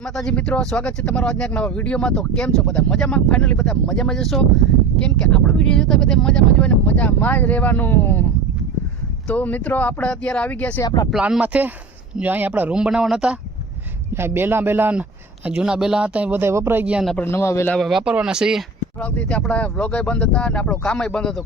માતાજી મિત્રો, સ્વાગત છે તમારો આજના એક નવા વિડીયોમાં। તો કેમ છો બધા? મજામાં? ફાઇનલી બધા મજામાં જશો, કેમ કે આપણો વિડીયો જોતા બધા મજામાં જ હોય ને મજામાં જ રહેવાનું। તો મિત્રો આપણે અત્યારે આવી ગયા છે આપણા પ્લાનમાંથી। જો અહીં આપણા રૂમ બનાવવાના હતા, જ્યાં બેલા જૂના બેલા હતા એ બધા વપરાઈ ગયા ને આપણે નવા બેલા વાપરવાના છે। થોડાક દિવસથી આપણા વ્લોગ બંધ હતા અને આપણો કામ બંધ હતું,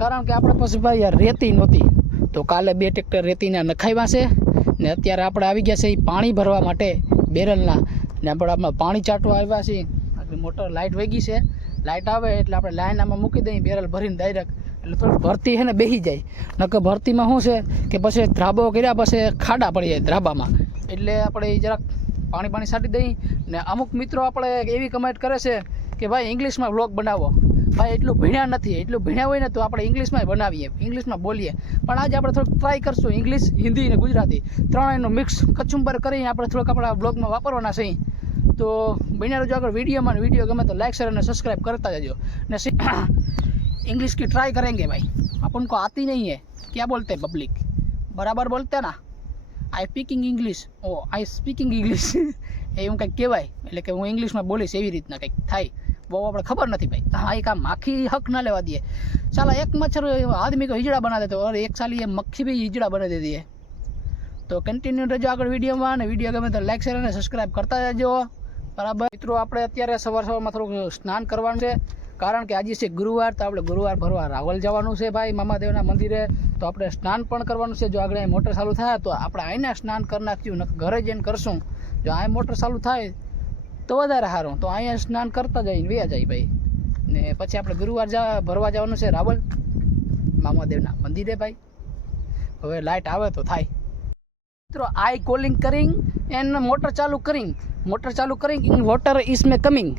કારણ કે આપણે પાસે ભાઈ યાર રેતી નહોતી। તો કાલે 2 ટ્રેક્ટર રેતીના નખાવ્યા છે ને અત્યારે આપણે આવી ગયા છે એ પાણી ભરવા માટે બેરલના ને આપણે પાણી ચાટવા આવ્યા છીએ। આપણી મોટર લાઇટ વહી ગઈ છે, લાઇટ આવે એટલે આપણે લાઈન આમાં મૂકી દઈએ બેરલ ભરીને ડાયરેક્ટ, એટલે થોડી ભરતી છે ને બેસી જાય। નકર ભરતીમાં શું છે કે પછી ધ્રાબો કર્યા પછી ખાડા પડી જાય ધ્રાબામાં, એટલે આપણે જરાક પાણી છાંટી દઈએ ને અમુક મિત્રો આપણે એવી કમેન્ટ કરે છે કે ભાઈ ઇંગ્લિશમાં વ્લોગ બનાવો। ભાઈ એટલું ભણ્યા નથી, એટલું ભણ્યા હોય ને તો આપણે ઇંગ્લિશમાં બનાવીએ, ઇંગ્લિશમાં બોલીએ, પણ આજે આપણે થોડુંક ટ્રાય કરશું ઇંગ્લિશ, હિન્દી ને ગુજરાતી ત્રણેયનું મિક્સ કચુંબર કરીને આપણે થોડુંક આપણા બ્લોગમાં વાપરવાના છે। તો બન્યા રહેજો આગળ વિડીયોમાં, વિડીયો ગમે તો લાइक शेयर અને सब्सक्राइब करता जाइए ने इंग्लिश की ट्राई करेंगे भाई। अपन को आती नहीं है, क्या बोलते हैं पब्लिक, बराबर बोलते हैं ना, I speaking English, oh I speaking English એવું કંઈક કહેવાય, એટલે કે હું ઇંગ્લિશમાં બોલીશ એવી રીતના કંઈક થાય। બહુ આપણે ખબર નથી ભાઈ, હા એક આ માખી હક ના લેવા દે। ચાલો एक मच्छर आदमी को हिजड़ा बना देते और एक साल ये मक्खी भी हिजड़ा बना देती है। तो कंटिन्यू રહેજો આગળ વિડીયોમાં, અને વિડીયો ગમે તો લાइक शेयर અને સબસ્ક્રાइब કરતા જજો બરાબર। મિત્રો આપણે અત્યારે સવારમાં થોડુંક સ્નાન કરવાનું છે, કારણ કે આજે છે ગુરુવાર, તો આપણે ગુરુવાર ભરવા રાવલ જવાનું છે ભાઈ મામાદેવના મંદિરે। તો આપણે સ્નાન પણ કરવાનું છે। જો આગળ મોટર ચાલુ થાય તો આપણે આઈને સ્નાન કરી નાખ્યું, ને ઘરે જઈને કરશું। જો આ મોટર ચાલુ થાય તો વધારે સારું, તો અહીંયા સ્નાન કરતા જઈને વ્યા જાય ભાઈ, ને પછી આપણે ગુરુવાર ભરવા જવાનું છે રાવલ મામાદેવના મંદિરે ભાઈ। હવે લાઇટ આવે તો થાય મિત્રો। आई कॉलिंग करिंग एंड मोटर चालू करिंग वाटर इसमें कमिंग,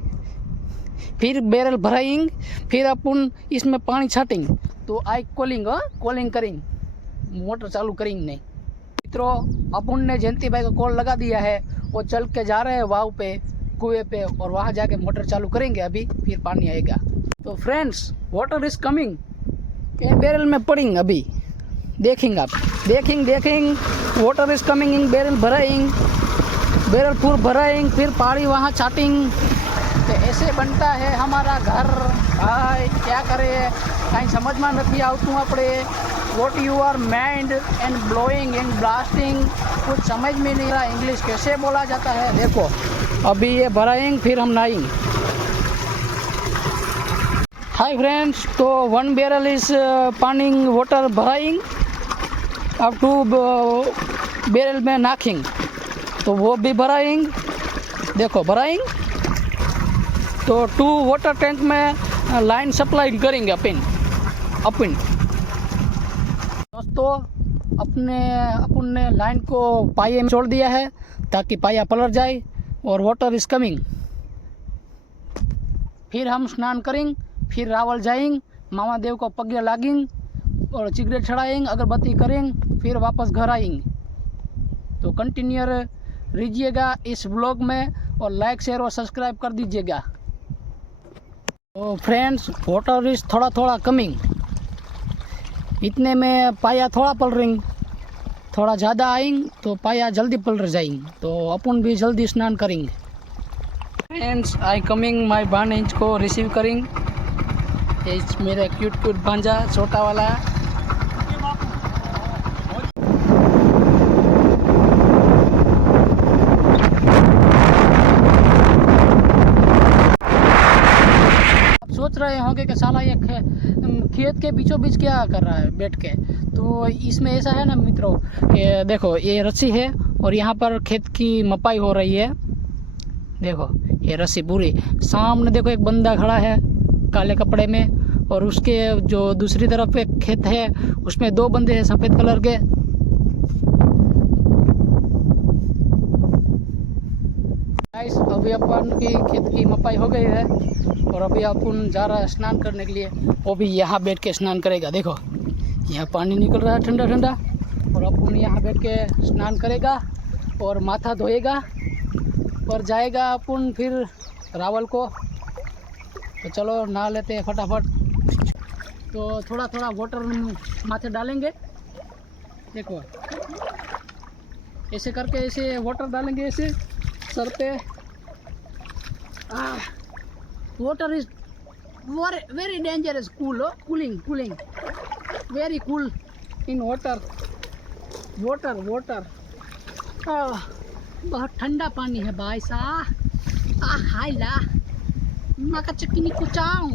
फिर बैरल भराइंग, फिर अपन इसमें पानी छाटिंग। तो आई कॉलिंग करिंग, मोटर चालू करिंग नहीं मित्रों। अपन ने जयंती भाई को कॉल लगा दिया है, वो चल के जा रहे हैं वाव पे, कुएं पे, और वहाँ जाके मोटर चालू करेंगे अभी, फिर पानी आएगा। तो friends water is coming, barrel में पड़ेंगे अभी, देखेंगे आप, देखेंगे water is coming in barrel भराइंग, बैरल पूर भराइंग, फिर पानी वहाँ छाटिंग। तो ऐसे बनता है हमारा घर भाई, क्या करे कहीं समझ में नहीं आवतुं अपने। What you are mind and blowing and blasting, कुछ समझ में नहीं रहा इंग्लिश कैसे बोला जाता है। देखो अभी ये भराएंगे, फिर हम नहाएंगे। हाय फ्रेंड्स, तो 1 बैरल इज पानी वाटर भराइंग, अब 2 बैरल में नाखेंगे, तो वो भी भराएंगे। देखो भराएंगे तो 2 वाटर टैंक में लाइन सप्लाई करेंगे अपन। दोस्तों अपन ने लाइन को पाए में छोड़ दिया है ताकि पाया पलट जाए, और वाटर इज कमिंग। फिर हम स्नान करेंगे, फिर रावल जाएंगे, मामा देव को पगे लागेंगे और सिगरेट चढ़ाएंगे, अगरबत्ती करेंगे, फिर वापस घर आएंगे। तो कंटिन्यू रहिएगा इस ब्लॉग में, और लाइक शेयर और सब्सक्राइब कर दीजिएगा। तो फ्रेंड्स वाटर इज थोड़ा कमिंग, इतने में पाया थोड़ा पलटेंगे, थोड़ा ज़्यादा आएंगे तो पाया जल्दी पलट जाएंगे, तो अपन भी जल्दी स्नान करेंगे। फ्रेंड्स आई कमिंग माय भांज को रिसीव करेंगे, ये मेरा क्यूट भांजा छोटा वाला। सोच रहे होंगे कि साला ये खेत के बीचों बीच क्या कर रहा है बैठ के। तो इसमें ऐसा है ना मित्रों कि देखो ये रस्सी है और यहाँ पर खेत की मपाई हो रही है। देखो ये रस्सी पूरी, सामने देखो एक बंदा खड़ा है काले कपड़े में, और उसके जो दूसरी तरफ एक खेत है उसमें 2 बंदे हैं सफ़ेद कलर के। अभी अपन की खेत की मपाई हो गई है, और अभी अपन जा रहा है स्नान करने के लिए। वो भी यहाँ बैठ के स्नान करेगा। देखो यहाँ पानी निकल रहा है ठंडा ठंडा, और अपन यहाँ बैठ के स्नान करेगा और माथा धोएगा, और जाएगा अपन फिर रावल को। तो चलो नहा लेते हैं फटाफट। तो थोड़ा वाटर माथे डालेंगे, देखो ऐसे करके ऐसे वाटर डालेंगे ऐसे, सर पे। Water is very dangerous, cooling very cool in water. बहुत ठंडा पानी है भाई साहब। हाय ला माका चिकनी कुचाऊं,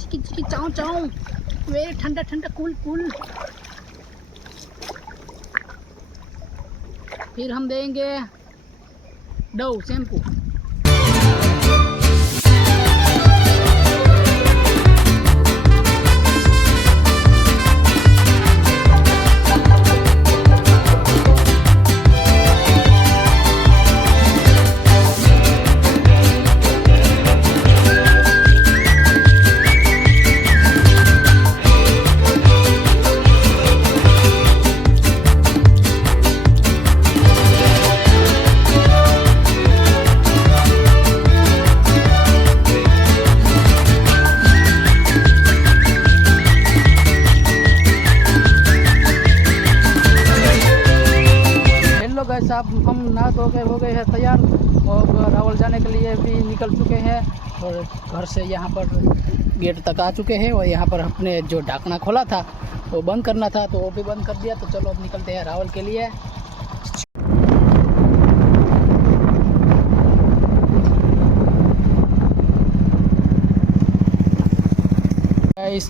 चिकी चाऊ वेरी ठंडा कूल। फिर हम देंगे डव शैम्पू। साहब हम नहा धो के हो गए हैं तैयार और रावल जाने के लिए भी निकल चुके हैं और घर से यहाँ पर गेट तक आ चुके हैं। और यहाँ पर अपने जो ढाकना खोला था वो बंद करना था तो वो भी बंद कर दिया। तो चलो अब निकलते हैं रावल के लिए।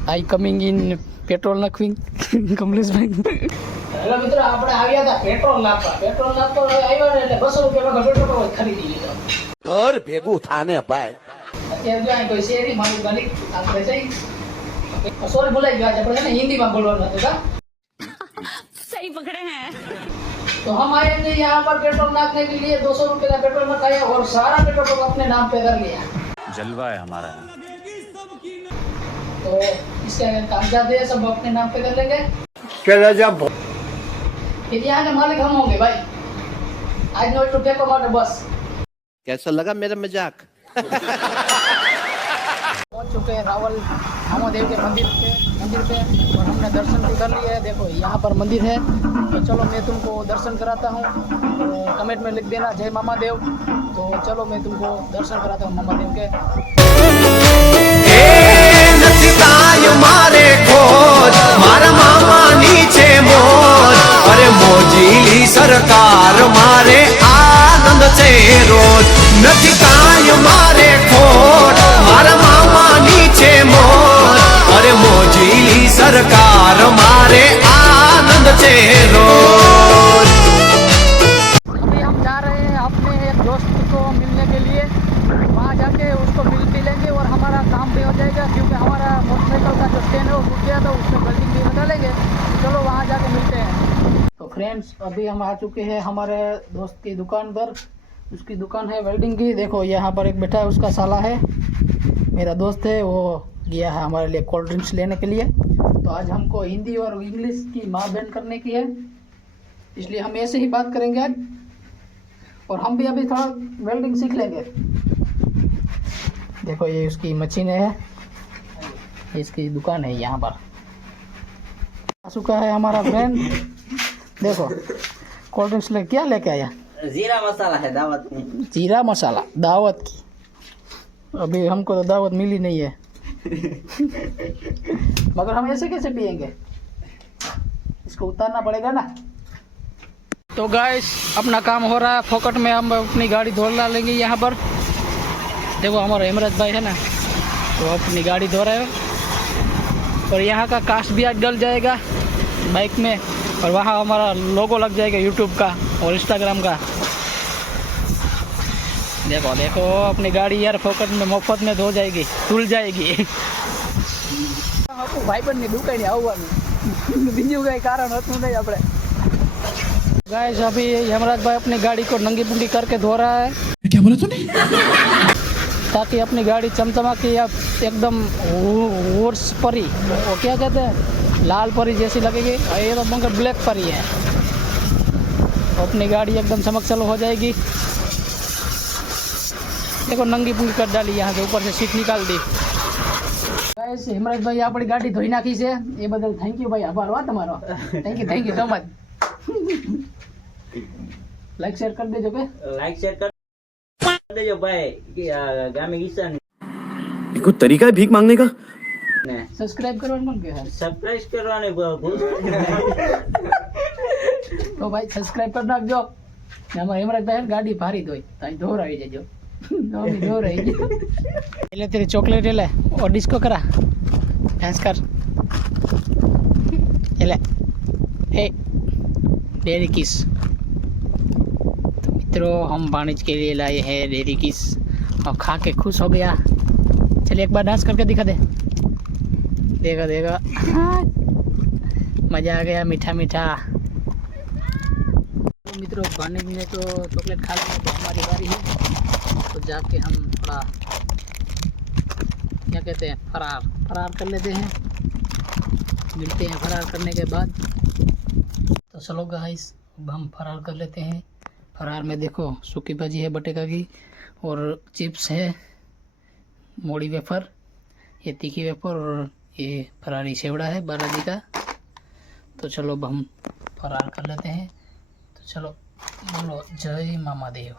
आई कमिंग इन पेट्रोल नखविंग कमलेश भाई। હેલો મિત્રો, આપણે આવ્યા હતા પેટ્રોલ નાખવા આવ્યા ને એટલે 200 રૂપિયાનો પેટ્રોલ ખરીદી લીધો। ઘર ભેગું થાને ભાઈ। અત્યારે જો અહીં કોઈ શેરી મારું ગણિત આપણે જઈ સોરી બોલાઈ ગયા છે આપણે ને હિન્દીમાં બોલવાનું હતું કા। सही पकड़े हैं। तो हम आए थे यहाँ पर पेट्रोल नाखने के लिए। 200 रुपये का पेट्रोल नखाया और सारा पेट्रोल पंप अपने नाम पे कर लिया। जलवा है हमारा। तो इसके कागजात है सब अपने नाम पे कर लेंगे। चला जा। फिर यहाँ के मालिक हम होंगे भाई। आज नोट रुपये को मारे बस। कैसा लगा मेरा मजाक? पहुँच चुके हैं रावल महादेव के मंदिर पे और हमने दर्शन भी कर लिए हैं। देखो यहाँ पर मंदिर है। तो चलो मैं तुमको दर्शन कराता हूँ। तो कमेंट में लिख देना जय मामादेव। तो चलो मैं तुमको दर्शन कराता हूँ मामादेव के। मारे खोज मारा मामा नीचे मोज, अरे मोजीली सरकार मारे आनंद से रोज। नथी काय मारे खोज मारा मामा नीचे मोज, अरे मोजीली सरकार मारे आनंद से रोज। अभी हम जा रहे हैं अपने एक दोस्त को मिलने के लिए। वहाँ जाके उसको मिल भी लेंगे और हमारा काम भी हो जाएगा क्योंकि हमारा मोटरसाइकिल का जो स्टैंड है वो टूट गया था, उसमें वेल्डिंग भी बना लेंगे। चलो वहाँ जाके मिलते हैं। तो फ्रेंड्स अभी हम आ चुके हैं हमारे दोस्त की दुकान पर। उसकी दुकान है वेल्डिंग की। देखो यहाँ पर एक बैठा है, उसका साला है, मेरा दोस्त है, वो गया है हमारे लिए कोल्ड ड्रिंक्स लेने के लिए। तो आज हमको हिंदी और इंग्लिश की माँ बहन करने की है, इसलिए हम ऐसे ही बात करेंगे आज। और हम भी अभी थोड़ा वेल्डिंग सीख लेंगे। देखो ये उसकी मशीन है, इसकी दुकान है यहाँ पर। आ चुका है हमारा फ्रेंड। देखो कोल्ड ड्रिंक्स ले क्या लेके आया? जीरा मसाला है दावत की। जीरा मसाला दावत की। अभी हमको तो दावत मिली नहीं है। मगर हम ऐसे कैसे पियेंगे? इसको उतारना पड़ेगा ना। तो गाइस अपना काम हो रहा है फोकट में। हम अपनी गाड़ी धो ला लेंगे यहाँ पर। देखो हमारा हेमराज भाई है ना, तो अपनी गाड़ी धो रहे हैं। और यहाँ का कास्ट भी आज डल जाएगा बाइक में। और वहाँ हमारा लोगो लग जाएगा यूट्यूब का और इंस्टाग्राम का। देखो देखो अपनी गाड़ी यार फोकट में मुफ्त में धो जाएगी, धुल जाएगी। भाई बहन ने दुकान આવવાનું બીજું કઈ કારણ હતું નહીં આપણે। गाइस अभी हेमराज भाई अपनी गाड़ी को नंगी पुंगी करके धो रहा है। क्या बोला तूने? ताकि अपनी गाड़ी चमचमा की एकदम वोर्स परी, वो क्या कहते हैं, लाल परी जैसी लगेगी। ये तो मगर ब्लैक परी है। अपनी गाड़ी एकदम चमक चलो हो जाएगी। देखो नंगी पुंगी कर डाली, यहाँ से ऊपर से सीट निकाल दी। गाइस हेमराज भाई अपनी गाड़ी धोई नाखी से, ये बदल थैंक यू भाई, आभार हो તમારો। Thank you so much. Like share કરી દેજો કે લાઈક શેર કરી દેજો ભાઈ કે ગામી કિસાન ये कोई तरीका है भीख मांगने का ને સબસ્ક્રાઇબ કરવાનું પણ કે સરપ્રાઈઝ કરવાની ભૂલશો નહીં. તો ભાઈ સબસ્ક્રાઇબ કરી નાખજો ને આમાં હેમરાજભાઈ ગાડી ભારી દોય તો ધોર આવી જજો ધોર આવી ગયો એટલે તેરી ચોકલેટ એટલે और डिस्को करा डांस कर એટલે ए डेरी किस तो मित्रों हम वाणिज्य के लिए लाए हैं डेरी किस और खा के खुश हो गया चलिए एक बार डांस करके दिखा दे देखा देखा मज़ा आ गया मीठा मीठा तो मित्रों वाणिज्य ने तो चॉकलेट खा लिया तो हमारी बारी है तो जाके हम थोड़ा क्या कहते हैं फरार कर लेते हैं मिलते हैं फरार करने के बाद तो चलो गाइस अब हम फरार कर लेते हैं फरार में देखो सूखी भाजी है बटेका की और चिप्स है मोड़ी वेफर ये तीखी वेफर और ये फरारी सेवड़ा है बालाजी का तो चलो अब हम फरार कर लेते हैं तो चलो बोलो जय मामा देव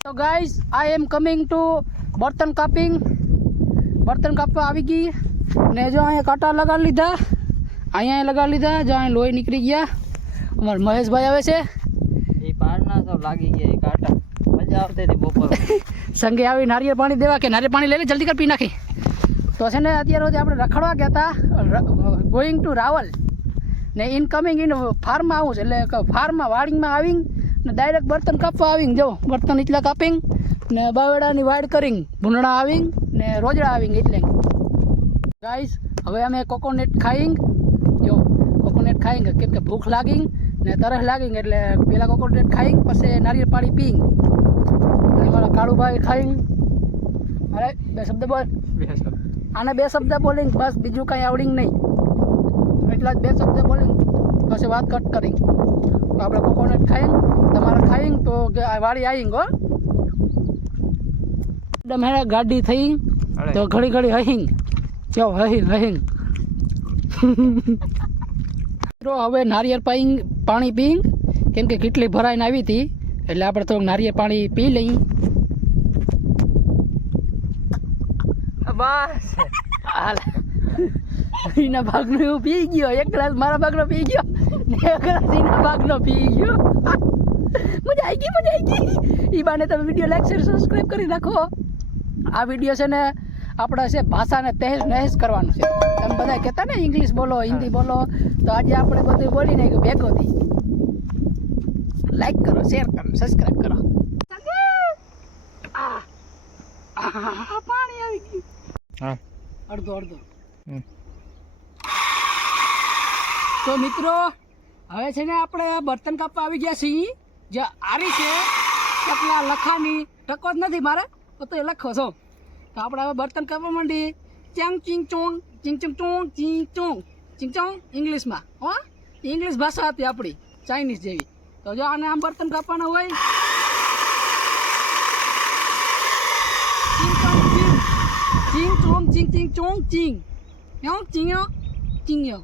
तो guys I am coming to बर्तन કાપવા આવી ગઈ ને જો અહીંયા કાંટા લગાડી લીધા અહીંયા લગાડી લીધા જો અહીંયા લોહી નીકળી ગયા અમારા મહેશભાઈ આવે છે એ પારના તો લાગી ગયા એ કાંટા મજા આવતી હતી બપોર સંગે આવી નારિયેળ પાણી દેવા કે નારિયેળ પાણી લઈ લે જલ્દી કર પી નાખી તો છે ને અત્યારે સુધી આપણે રખડવા ગયા હતા ગોઈંગ ટુ રાવલ ને ઇનકમિંગ ઇન ફાર્મ હાઉસ એટલે ફાર્મમાં વાડિંગમાં આવીને ને ડાયરેક્ટ બર્તન કાપવા આવીને જો બર્તન એટલા કાપીને ને બાવેડાની વાડ કરીને ભૂંડણા આવીને ને રોજડા આવીને એટલે ગાઈસ હવે અમે કોકોનટ ખાઈંગ જો કોકોનટ ખાઈંગ કેમ કે ભૂખ લાગી ને તરસ લાગી એટલે પહેલાં કોકોનટ ખાઈંગ પછી નારિયેળ પાણી પીંગ અને અમારા કાળુભાઈ ખાઈંગ અરે બે શબ્દ બોલ આને બે શબ્દ બોલિંગ બસ બીજું કાંઈ આવડિંગ નહીં એટલા જ બે શબ્દ બોલિંગ પછી વાત કટ કરી તો આપણે કોકોનટ ખાઈંગ તમારે ખાઈંગ તો વાડી આવીંગ હો એકદમ હે ગાડી થઈ તો ઘડી ઘડી હહિંગ જો હહિંગ હવે નારિયેળ પાણી પીંગ કેમ કે કેટલી ભરાઈને આવી હતી એટલે આપણે તો નારિયેળ પાણી પી લઈ બસ હાલ એના ભાગનો એવું પી ગયો એક ગ્લાસ મારા ભાગનો પી ગયો ને એક ગ્લાસ એના ભાગનો પી ગયો મજા આવી ગઈ એ બાને તમે વિડીયો લાઈક શેર સબસ્ક્રાઈબ કરી નાખો આ વિડીયો છે ને આપણે છે ભાષાને તહેસ નહેસ કરવાનું છે તમે બધા કહેતા ને ઇંગ્લિશ બોલો હિન્દી બોલો તો આજે આપણે બધું બોલી નાખ્યું ભેગોથી લાઈક કરો શેર કરો સબસ્ક્રાઈબ કરો પાણી આવી ગયું હા અડધો તો મિત્રો હવે છે ને આપણે બર્તન કાપવા આવી ગયા છીએ જે આરી છે ચકલા લખાની ટકો જ નથી મારે તો એ લખો છો તો આપણે હવે બર્તન કાપવા માંડી ચાંગ ચીંગ ચોંગ ચીંગ ચીંગ ચોંગ ચીંગ ચોંગ ઇંગ્લિશમાં હો ઇંગ્લિશ ભાષા હતી આપણી ચાઇનીઝ જેવી તો જો આને આમ બર્તન કાપવાના હોય ચીંગ ચોંગ ચીંગ ચીંગ ચોંગ ચીંગ ચીંગ્યો ચીંગ્યો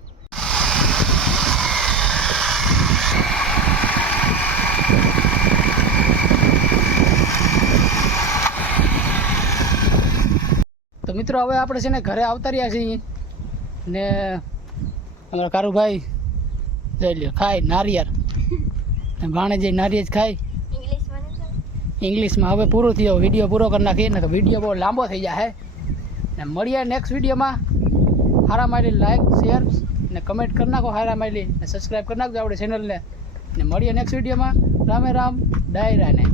તો મિત્રો હવે આપણે છે ને ઘરે આવતા રહ્યા છીએ ને અમારા કારુભાઈ જઈ લ્યો ખાય નારિયેળ ને ભાણે જઈ નારિયેળ ખાય ઇંગ્લિશમાં હવે પૂરું થયો વિડીયો પૂરો કરી નાખીએ ને તો વિડીયો બહુ લાંબો થઈ જાય ને મળીએ નેક્સ્ટ વિડીયોમાં હારા મારી લાઈક શેર ને કમેન્ટ કરી નાખો હારા મારી ને સબસ્ક્રાઈબ કરી નાખજો આપણે ચેનલને ને મળીએ નેક્સ્ટ વિડીયોમાં રામે રામ ડાયરાને